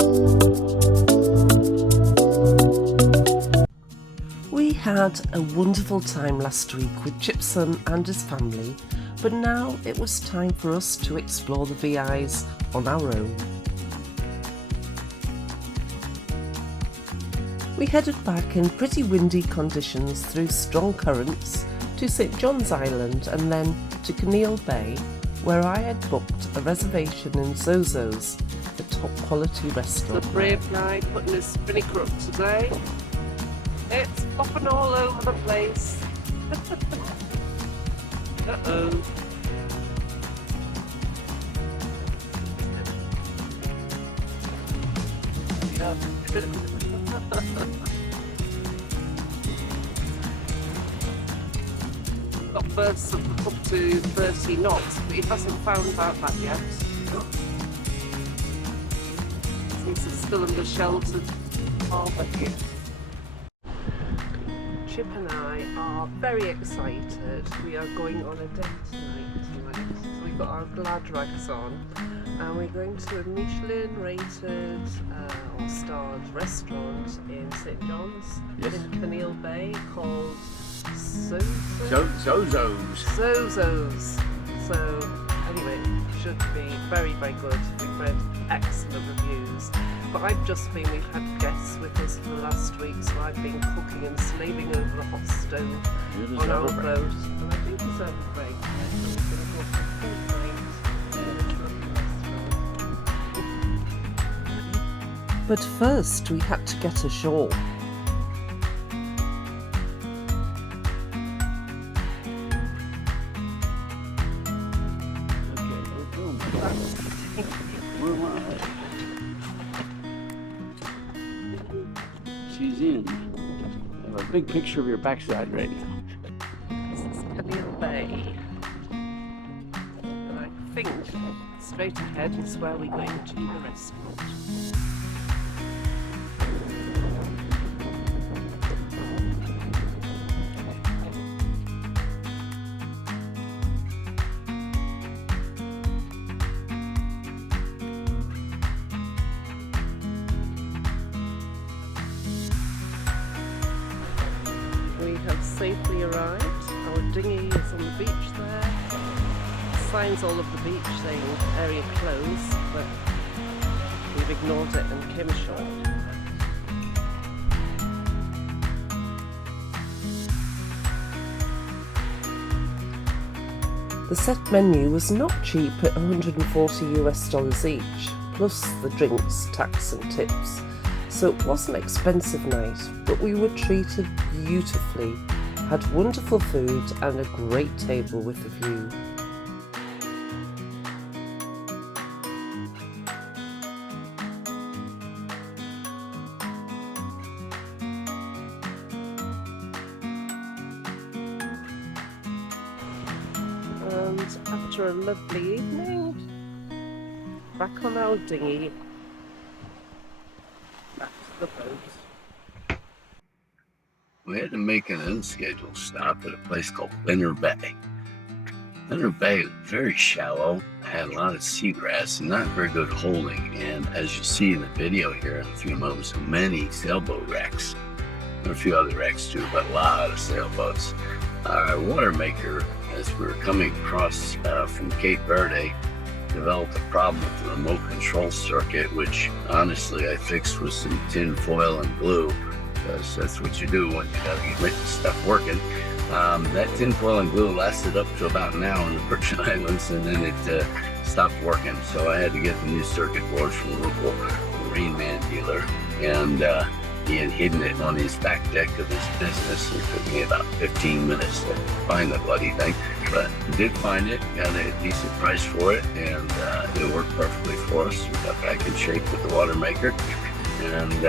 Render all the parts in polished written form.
We had a wonderful time last week with Chipson and his family, but now it was time for us to explore the VIs on our own. We headed back in pretty windy conditions through strong currents to St John's Island and then to Kinneil Bay, where I had booked a reservation in Zozo's, the top quality restaurant. The brave guy putting his spinnaker up today. It's flopping all over the place. Uh-oh. Got birds up to 30 knots, but he hasn't found out that yet. Seems it's still in the sheltered harbour here. Chip and I are very excited. We are going on a date tonight. So we've got our glad rags on and we're going to a Michelin rated or starred restaurant in St John's, yes, in Kinneil Bay, called Zozo's. So anyway, should be very, very good. We've read excellent reviews. But we've had guests with us for the last week, so I've been cooking and slaving over the hot stove on our boat. And I think it's over break. But first we had to get ashore. She's in. I have a big picture of your backside right now. This is Kinneil Bay. And I think straight ahead is where we're going to the restaurant. We have safely arrived. Our dinghy is on the beach there. Signs all over the beach saying area closed, but we've ignored it and came ashore. The set menu was not cheap at $140 each, plus the drinks, tax and tips. So it was an expensive night, but we were treated beautifully, had wonderful food and a great table with a view. And after a lovely evening, back on our dinghy, back to the boat. We had to make an unscheduled stop at a place called Vigirn Bay. Vigirn Bay is very shallow, had a lot of seagrass and not very good holding, and as you see in the video here in a few moments, many sailboat wrecks. There are a few other wrecks too, but a lot of sailboats. Our water maker, as we were coming across from Cape Verde, developed a problem with the remote control circuit, which honestly I fixed with some tin foil and glue, because that's what you do when you gotta get the stuff working. That tin foil and glue lasted up to about an hour in the Virgin Islands, and then it stopped working. So I had to get the new circuit boards from a local marine man dealer, and he had hidden it on his back deck of his business. It took me about 15 minutes to find the bloody thing, but did find it, got a decent price for it, and it worked perfectly for us. We got back in shape with the water maker, and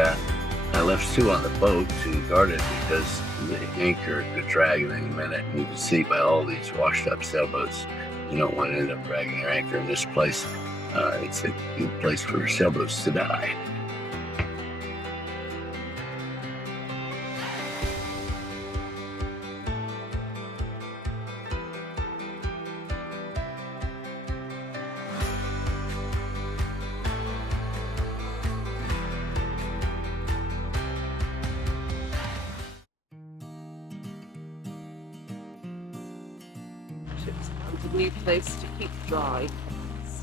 I left two on the boat to guard it because the anchor could drag at any minute. And you can see by all these washed up sailboats, you don't want to end up dragging your anchor in this place. It's a good place for sailboats to die. It's a new place to keep dry.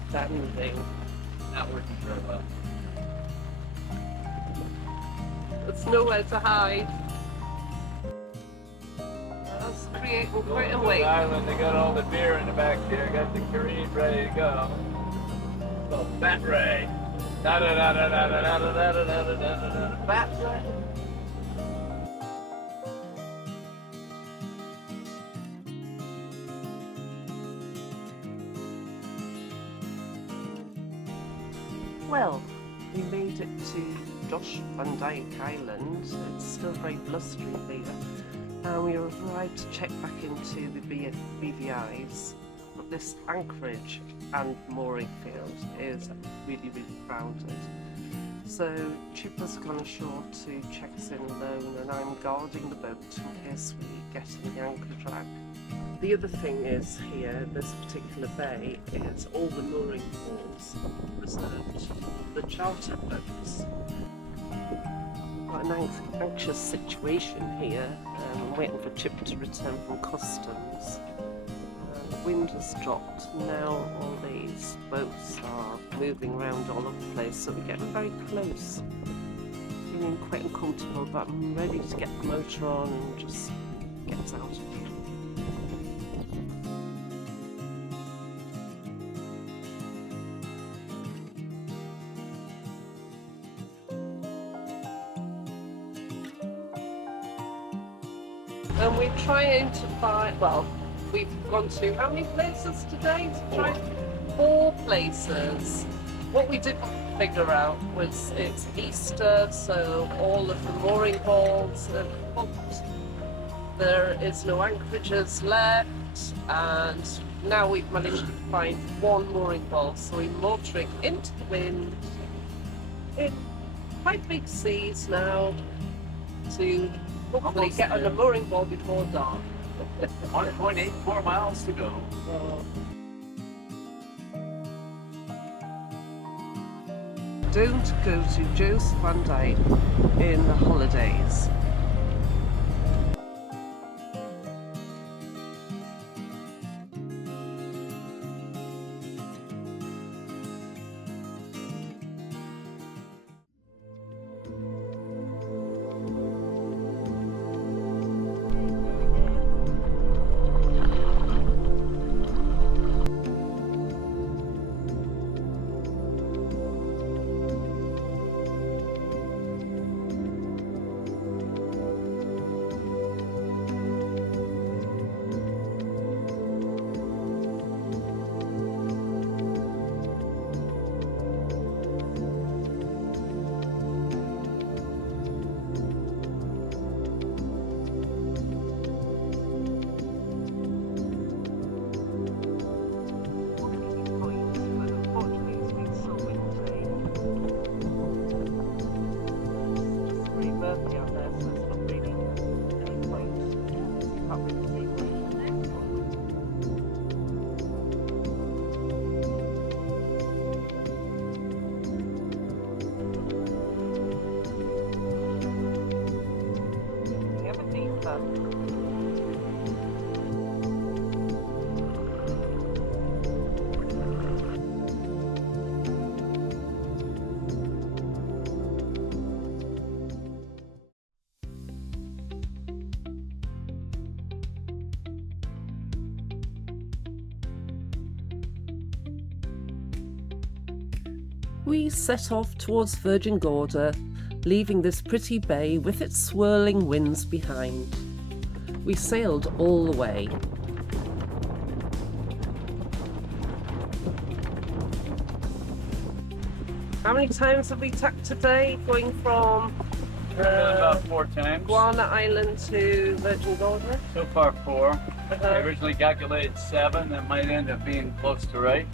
Standing. Not working very well. There's nowhere to hide. That's creating quite a wait. Island, they got all the beer in the back there, got the Carib ready to go. So Fat Ray. Da da da da da da da da da da da da. Fat Ray. Well, we made it to Josh Van Dyke Island. It's still very blustery there. And we arrived to check back into the BVIs. But this anchorage and mooring field is really, really crowded. So Chipper's gone ashore to check us in alone, and I'm guarding the boat in case we get in the anchor drag. The other thing is here, this particular bay, is all the mooring poles reserved for the charter boats. Quite an anxious situation here. I'm waiting for Chip to return from customs. The wind has dropped. Now all these boats are moving around all over the place, so we're getting very close. Feeling quite uncomfortable, but I'm ready to get the motor on and just get out of here. And we're trying to find, well, we've gone to how many places today? Four places. What we didn't figure out was it's Easter, so all of the mooring balls are booked. There is no anchorages left, and now we've managed to find one mooring ball, so we're motoring into the wind in quite big seas now to hopefully get on a mooring ball before dawn. 1.84 miles to go. Don't go to Joost Van Dyke in the holidays. We set off towards Virgin Gorda, leaving this pretty bay with its swirling winds behind. We sailed all the way. How many times have we tacked today, going from About 4 times. Guana Island to Virgin Gorda? So far 4. I originally calculated 7. That might end up being close to right.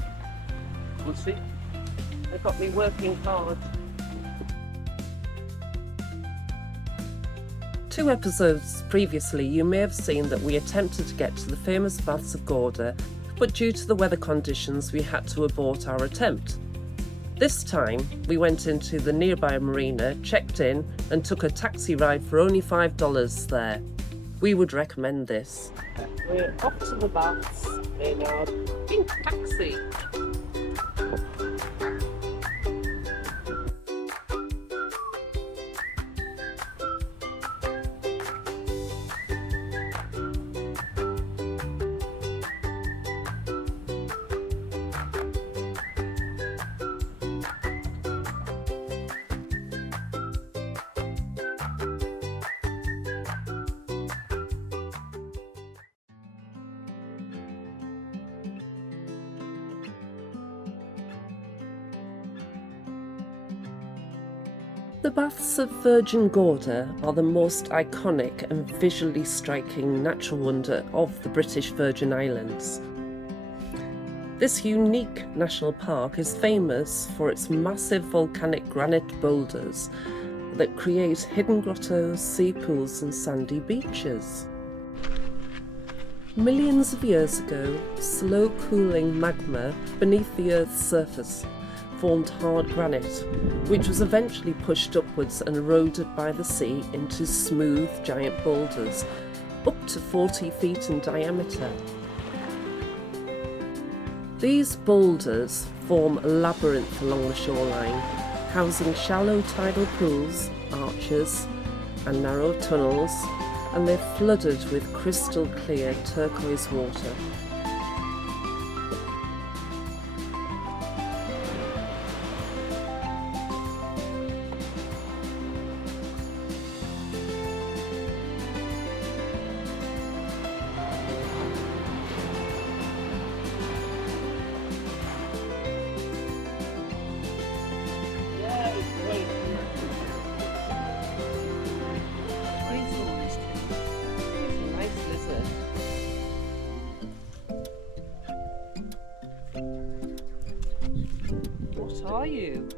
We'll see. They got me working hard. 2 episodes previously, you may have seen that we attempted to get to the famous baths of Gorda, but due to the weather conditions, we had to abort our attempt. This time, we went into the nearby marina, checked in, and took a taxi ride for only $5 there. We would recommend this. We're off to the baths in our pink taxi. The baths of Virgin Gorda are the most iconic and visually striking natural wonder of the British Virgin Islands. This unique national park is famous for its massive volcanic granite boulders that create hidden grottos, sea pools and sandy beaches. Millions of years ago, slow cooling magma beneath the Earth's surface formed hard granite, which was eventually pushed upwards and eroded by the sea into smooth giant boulders, up to 40 feet in diameter. These boulders form a labyrinth along the shoreline, housing shallow tidal pools, arches, and narrow tunnels, and they're flooded with crystal clear turquoise water. What are you?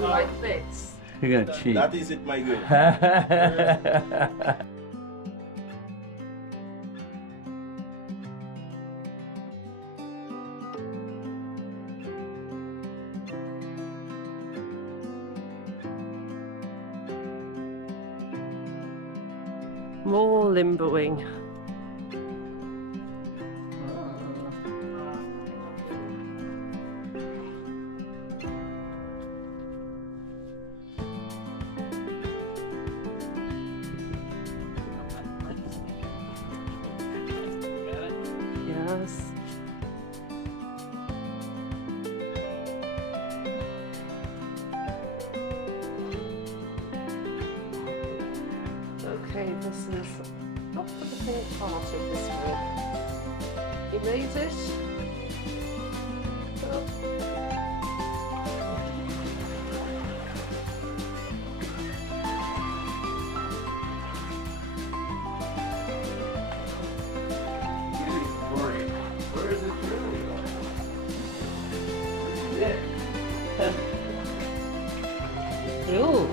Like this. You're gonna cheat. That is it, my good. More limboing. Yes. Okay, this is not the pink part of this one. You made it? Oh. Where is it really going? Ooh.